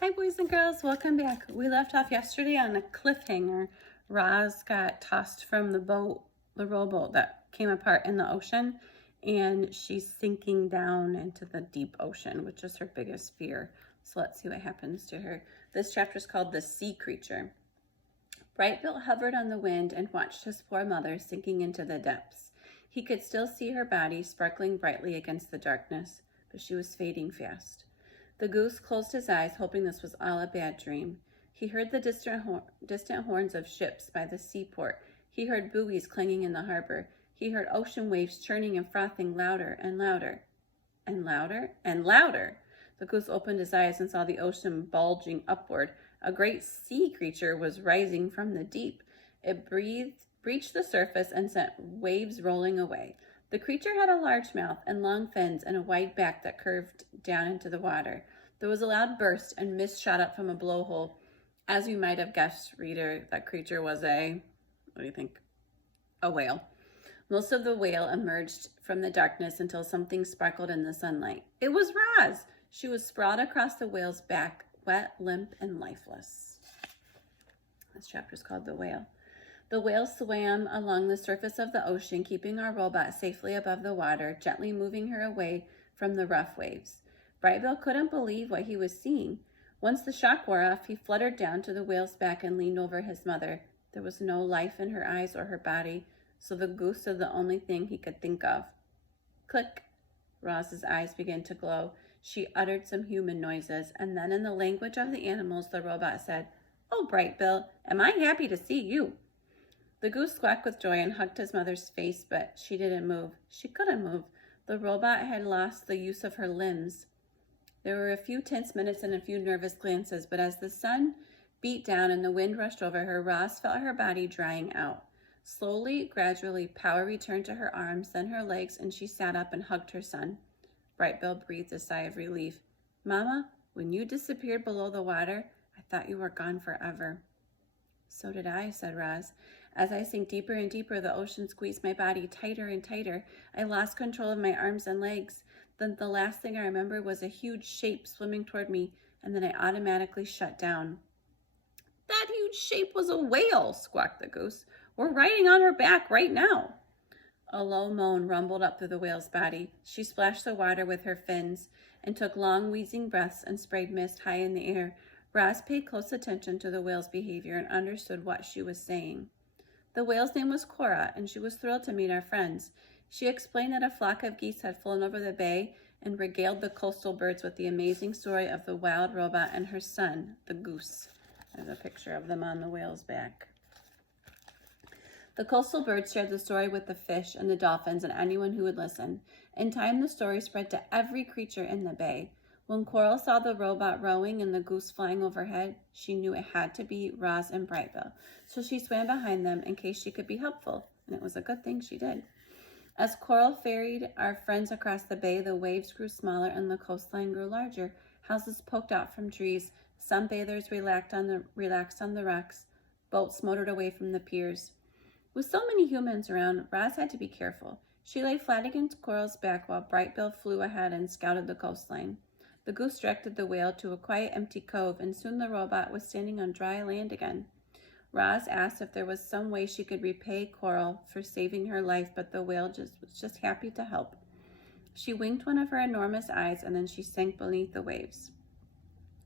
Hi boys and girls, welcome back. We left off yesterday on a cliffhanger. Roz got tossed from the boat, the rowboat that came apart in the ocean, and she's sinking down into the deep ocean, which is her biggest fear. So let's see what happens to her. This chapter is called The Sea Creature. Brightbill hovered on the wind and watched his poor mother sinking into the depths. He could still see her body sparkling brightly against the darkness, but she was fading fast. The goose closed his eyes, hoping this was all a bad dream. He heard the distant horns of ships by the seaport. He heard buoys clanging in the harbor. He heard ocean waves churning and frothing louder and louder. And louder and louder. The goose opened his eyes and saw the ocean bulging upward. A great sea creature was rising from the deep. It breached the surface and sent waves rolling away. The creature had a large mouth and long fins and a wide back that curved down into the water. There was a loud burst and mist shot up from a blowhole. As you might have guessed, reader, that creature was what do you think? A whale. Most of the whale emerged from the darkness until something sparkled in the sunlight. It was Roz. She was sprawled across the whale's back, wet, limp, and lifeless. This chapter is called The Whale. The whale swam along the surface of the ocean, keeping our robot safely above the water, gently moving her away from the rough waves. Brightbill couldn't believe what he was seeing. Once the shock wore off, he fluttered down to the whale's back and leaned over his mother. There was no life in her eyes or her body, so the goose did the only thing he could think of. Click! Roz's eyes began to glow. She uttered some human noises, and then in the language of the animals, the robot said, "Oh, Brightbill, am I happy to see you." The goose squawked with joy and hugged his mother's face, but she didn't move. She couldn't move. The robot had lost the use of her limbs. There were a few tense minutes and a few nervous glances, but as the sun beat down and the wind rushed over her, Roz felt her body drying out. Slowly, gradually, power returned to her arms, then her legs, and she sat up and hugged her son. Brightbill breathed a sigh of relief. "Mama, when you disappeared below the water, I thought you were gone forever." "So did I," said Roz. "As I sank deeper and deeper, the ocean squeezed my body tighter and tighter. I lost control of my arms and legs. Then the last thing I remember was a huge shape swimming toward me, and then I automatically shut down." "That huge shape was a whale," squawked the goose. "We're riding on her back right now." A low moan rumbled up through the whale's body. She splashed the water with her fins and took long, wheezing breaths and sprayed mist high in the air. Roz paid close attention to the whale's behavior and understood what she was saying. The whale's name was Cora, and she was thrilled to meet our friends. She explained that a flock of geese had flown over the bay and regaled the coastal birds with the amazing story of the wild robot and her son, the goose. There's a picture of them on the whale's back. The coastal birds shared the story with the fish and the dolphins and anyone who would listen. In time, the story spread to every creature in the bay. When Coral saw the robot rowing and the goose flying overhead, she knew it had to be Roz and Brightbill. So she swam behind them in case she could be helpful, and it was a good thing she did. As Coral ferried our friends across the bay, the waves grew smaller and the coastline grew larger. Houses poked out from trees. Sunbathers relaxed on the rocks. Boats motored away from the piers. With so many humans around, Roz had to be careful. She lay flat against Coral's back while Brightbill flew ahead and scouted the coastline. The goose directed the whale to a quiet, empty cove, and soon the robot was standing on dry land again. Roz asked if there was some way she could repay Coral for saving her life, but the whale was just happy to help. She winked one of her enormous eyes, and then she sank beneath the waves.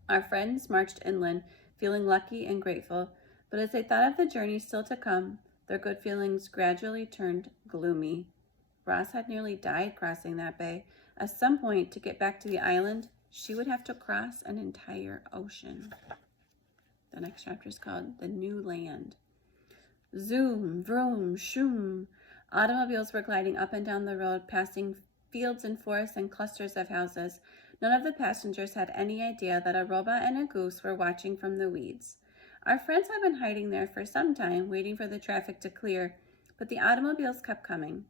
Our friends marched inland, feeling lucky and grateful, but as they thought of the journey still to come, their good feelings gradually turned gloomy. Roz had nearly died crossing that bay. At some point, to get back to the island, she would have to cross an entire ocean. The next chapter is called The New Land. Zoom, vroom, shoom. Automobiles were gliding up and down the road, passing fields and forests and clusters of houses. None of the passengers had any idea that a robot and a goose were watching from the weeds. Our friends had been hiding there for some time, waiting for the traffic to clear, but the automobiles kept coming.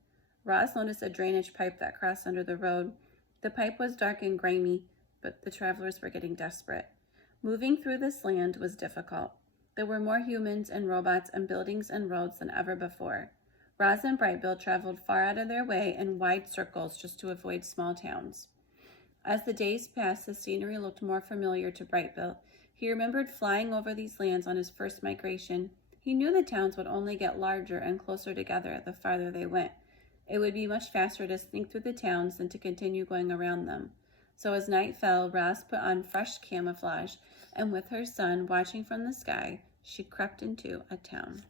Roz noticed a drainage pipe that crossed under the road. The pipe was dark and grimy, but the travelers were getting desperate. Moving through this land was difficult. There were more humans and robots and buildings and roads than ever before. Roz and Brightbill traveled far out of their way in wide circles just to avoid small towns. As the days passed, the scenery looked more familiar to Brightville. He remembered flying over these lands on his first migration. He knew the towns would only get larger and closer together the farther they went. It would be much faster to sneak through the towns than to continue going around them. So as night fell, Roz put on fresh camouflage, and with her son watching from the sky, she crept into a town.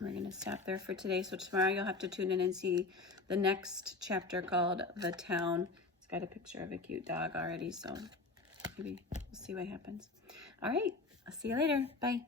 We're going to stop there for today. So tomorrow you'll have to tune in and see the next chapter called The Town. It's got a picture of a cute dog already, so maybe we'll see what happens. All right, I'll see you later. Bye.